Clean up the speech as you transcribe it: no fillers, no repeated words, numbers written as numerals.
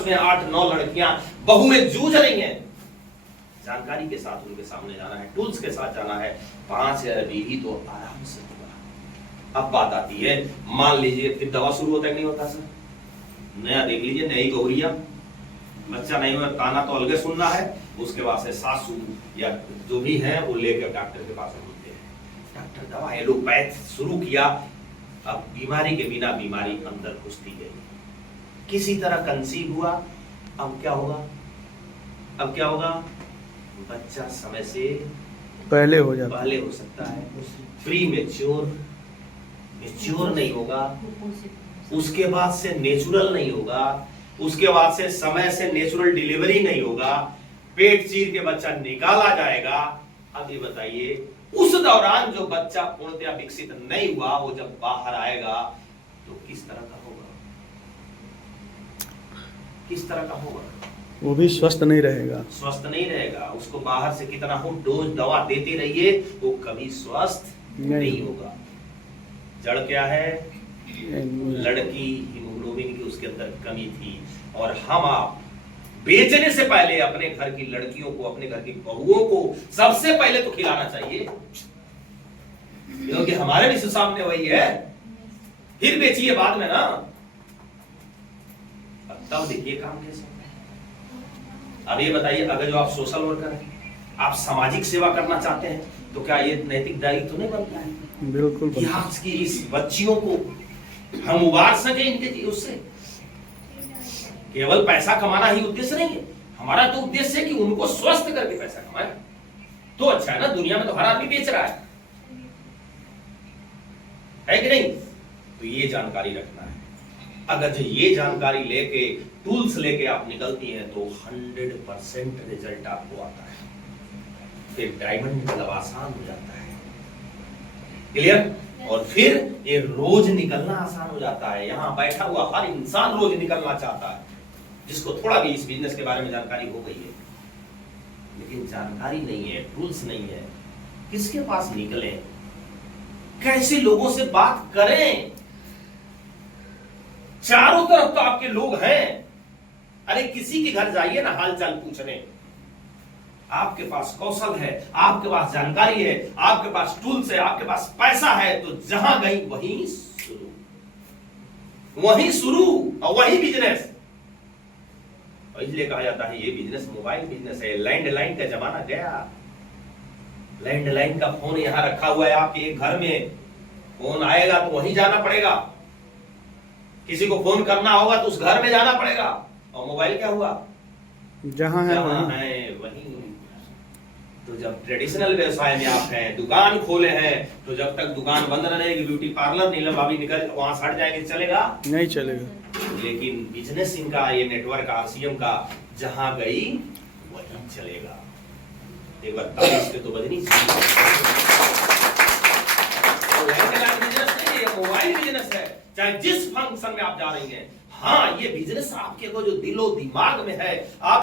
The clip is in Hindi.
क्लास में 8-9 लड़कियां बहुएं जूझ रही हैं, जानकारी के साथ उनके सामने जाना है, टूल्स के साथ जाना है, 5 बीवी तो आराम से होगा। अब बात आती है, मान लीजिए फिर दवा शुरू होता है नहीं होता सर, नया देख लीजिए, नई गौरिया, बच्चा नहीं हुआ, ताना तो अलगे सुनना है, उसके बाद से सासू या जो भी है वो लेकर डॉक्टर के पास होते हैं, डॉक्टर दवा एलोपैथ शुरू किया। अब बीमारी के बिना बीमारी अंदर घुसती गई, किसी तरह कंसीव हुआ। अब क्या होगा, अब क्या होगा, बच्चा समय से पहले हो जाता, पहले हो सकता है, प्री मैच्योर, मैच्योर नहीं होगा, उसके बाद से नेचुरल नहीं होगा, उसके बाद से समय से नेचुरल डिलीवरी नहीं होगा, पेट चीर के बच्चा निकाला जाएगा। अब ये बताइए, उस दौरान जो बच्चा पूर्णतया विकसित नहीं हुआ, वो जब बाहर आएगा तो किस तरह का होगा, किस तरह का होगा, वो भी स्वस्थ नहीं रहेगा, स्वस्थ नहीं रहेगा। उसको बाहर से कितना हो डोज दवा देते रहिए, वो कभी स्वस्थ नहीं होगा। जड़ क्या है, लड़की हीमोग्लोबिन की उसके अंदर कमी थी, और हम आप बेचने से पहले अपने घर की लड़कियों को, अपने घर की बहुओं को सबसे पहले तो खिलाना चाहिए, क्योंकि हमारे भी सामने वही है, फिर बेचिए बाद में ना, तब देखिए काम कैसे। अब ये बताइए, अगर जो आप सोशल वर्कर हैं, आप सामाजिक सेवा करना चाहते हैं, तो क्या ये नैतिक दायित्व तो नहीं बनता है? बिल्कुल कि आज की इस बच्चियों को हम उबार सके इनके उससे। केवल पैसा कमाना ही उद्देश्य नहीं है, हमारा तो उद्देश्य है कि उनको स्वस्थ करके पैसा कमाए, तो अच्छा है ना। दुनिया में तो हर आदमी बेच रहा है कि नहीं? तो ये जानकारी रखना है। अगर जो ये जानकारी लेके, टूल्स लेके आप निकलती हैं, तो 100% रिजल्ट आपको आता है, फिर डायमंड मतलब आसान हो जाता है। क्लियर? और फिर ये रोज निकलना आसान हो जाता है। यहाँ बैठा हुआ हर इंसान रोज निकलना चाहता है, जिसको थोड़ा भी इस बिजनेस के बारे में जानकारी हो गई है, लेकिन जानकारी नहीं है, टूल्स नहीं है, किसके पास निकलें, कैसे लोगों से बात करें? चारों तरफ तो आपके लोग हैं, अरे किसी के घर जाइए ना हालचाल पूछने, आपके पास कौशल है, आपके पास जानकारी है, आपके पास टूल्स है, आपके पास पैसा है, तो जहां गई वहीं शुरू, वहीं शुरू और वहीं बिजनेस। और इसलिए कहा जाता है ये बिजनेस मोबाइल बिजनेस है। लैंडलाइन का जमाना गया, लैंडलाइन का फोन यहां रखा हुआ है आपके एक घर में, फोन आएगा तो वहीं जाना पड़ेगा, किसी को फोन करना होगा तो उस घर में जाना पड़ेगा। और मोबाइल क्या हुआ, जहां है वहीं। तो जब ट्रेडिशनल व्यवसाय में आप हैं, दुकान खोले हैं, तो जब तक दुकान बंद रहेगी, ब्यूटी पार्लर नीलम भाभी निकल वहां से हट जाएंगे, चलेगा नहीं चलेगा। लेकिन बिजनेस इनका ये नेटवर्क आरसीएम का जहां गई वहीं चलेगा। एक बार तारीफ के तो बजनी चाहिए। बिजनेस नहीं है, मोबाइल बिजनेस है, चाहे जिस फंक्शन में आप जा रही हैं। हाँ, ये बिजनेस आपके को जो दिलो दिमाग में है, आप